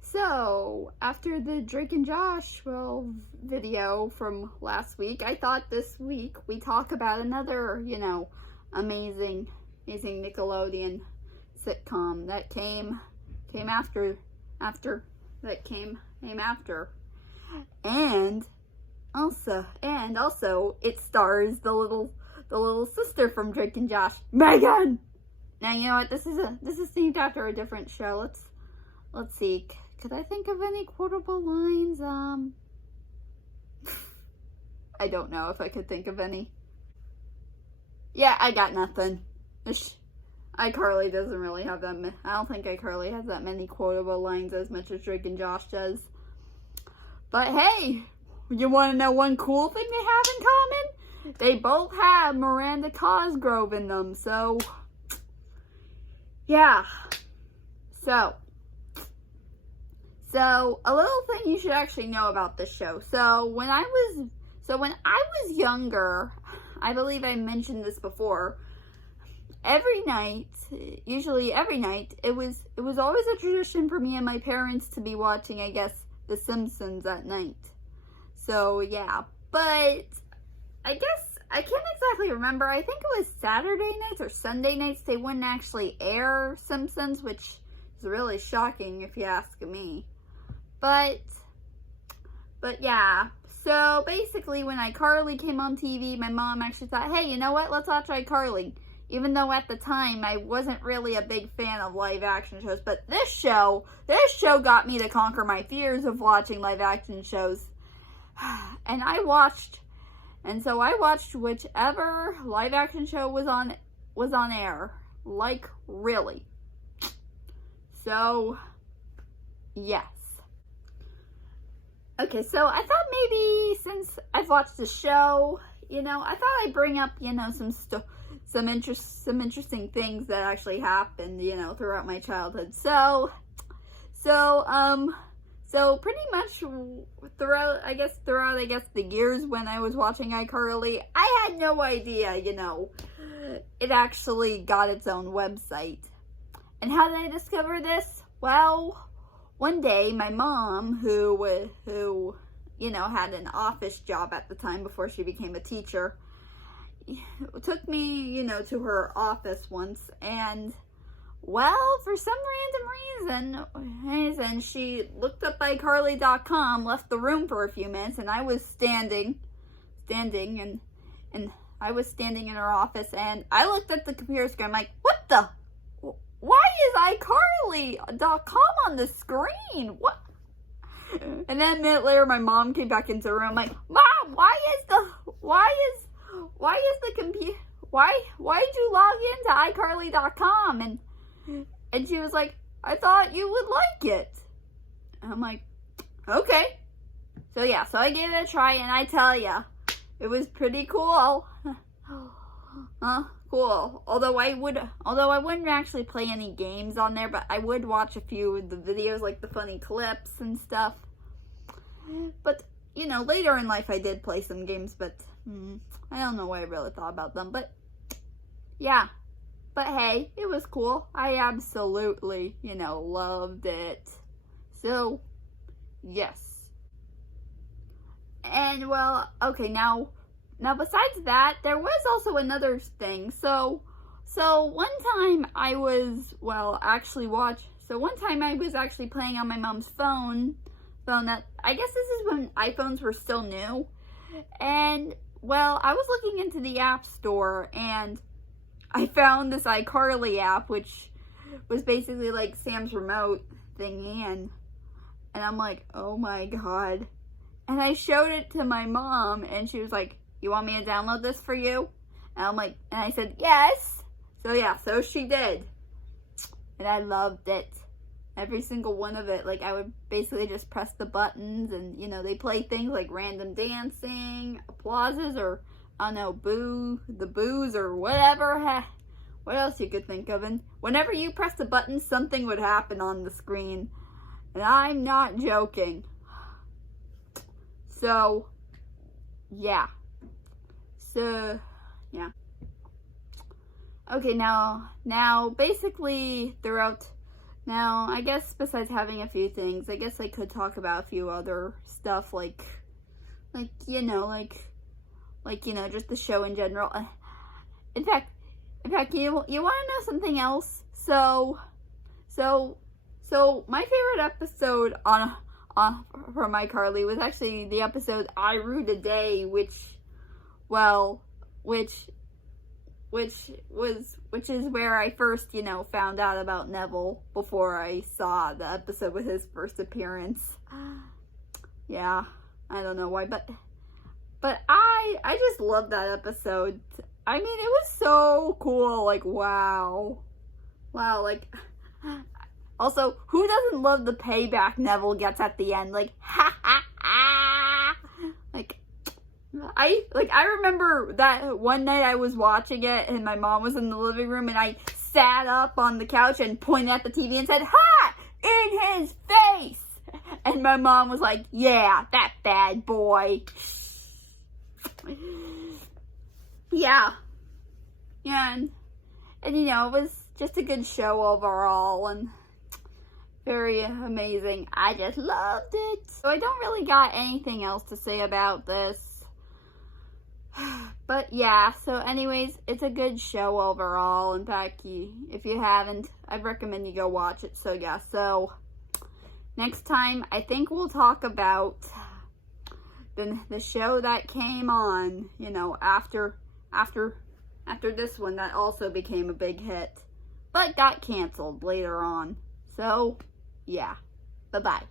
so after the Drake and Josh, video from last week, I thought this week we talk about another, amazing Nickelodeon sitcom that came after, and also it stars the little sister from Drake and Josh, Megan. Now you know what, this is themed after a different show. Let's see. Could I think of any quotable lines? I don't know if I could think of any. Yeah, I got nothing. iCarly doesn't really have that many. I don't think iCarly has that many quotable lines as much as Drake and Josh does. But hey, you want to know one cool thing they have in common? They both have Miranda Cosgrove in them. So, yeah. So a little thing you should actually know about this show. So when I was younger, I believe I mentioned this before. Usually every night, it was always a tradition for me and my parents to be watching, I guess, The Simpsons at night. So yeah, but I guess I can't exactly remember. I think it was Saturday nights or Sunday nights they wouldn't actually air Simpsons, which is really shocking if you ask me. But yeah, so basically when iCarly came on TV, my mom actually thought, hey, you know what, let's watch iCarly. Even though at the time I wasn't really a big fan of live action shows, but this show got me to conquer my fears of watching live action shows. And I watched whichever live action show was on air. Like, really. So, yes. Okay, so I thought maybe since I've watched the show, I thought I'd bring up, some interesting things that actually happened, throughout my childhood. So pretty much throughout the years when I was watching iCarly, I had no idea, it actually got its own website. And how did I discover this? Well, one day my mom, who had an office job at the time before she became a teacher, took me, to her office once, and well, for some random reason, she looked up iCarly.com, left the room for a few minutes, and I was standing and I was standing in her office, and I looked at the computer screen, I'm like, what the? Why is iCarly.com on the screen? What? And then a minute later, my mom came back into the room, I'm like, Mom, why did you log into iCarly.com? And she was like, I thought you would like it. And I'm like, okay. So yeah, so I gave it a try, and I tell ya, it was pretty cool. Cool. Although I wouldn't actually play any games on there, but I would watch a few of the videos, like the funny clips and stuff. But, later in life I did play some games, but I don't know what I really thought about them. But, yeah. But hey, it was cool. I absolutely, loved it. So, yes. And, well, okay, Now, besides that, there was also another thing. So one time I was actually playing on my mom's phone that, I guess this is when iPhones were still new. And, well, I was looking into the App Store, and I found this iCarly app, which was basically like Sam's remote thingy, and I'm like, oh my god. And I showed it to my mom, and she was like, you want me to download this for you? And I said, yes. So yeah, so she did. And I loved it. Every single one of it. Like, I would basically just press the buttons, and, they play things like random dancing, applauses, or, I don't know, the boos, or whatever. What else you could think of. And whenever you press the button, something would happen on the screen. And I'm not joking. So, yeah. Yeah. Okay, now, basically, throughout Now, I guess besides having a few things, I guess I could talk about a few other stuff, like, you know, just the show in general. In fact, you want to know something else? So my favorite episode from iCarly was actually the episode I Rue the Day, which is where I first, found out about Neville before I saw the episode with his first appearance. Yeah, I don't know why, but I just love that episode. I mean, it was so cool. Like, wow, like. Also, who doesn't love the payback Neville gets at the end? Like, ha ha ha! Like, I remember that one night I was watching it and my mom was in the living room and I sat up on the couch and pointed at the TV and said, "Ha! In his face!" And my mom was like, "Yeah, that bad boy." Yeah, and it was just a good show overall and very amazing. I just loved it. So I don't really got anything else to say about this. But yeah, so anyways, it's a good show overall. In fact, if you haven't, I'd recommend you go watch it. So yeah, so next time, I think we'll talk about the show that came on, after this one that also became a big hit, but got canceled later on. So, yeah. Bye-bye.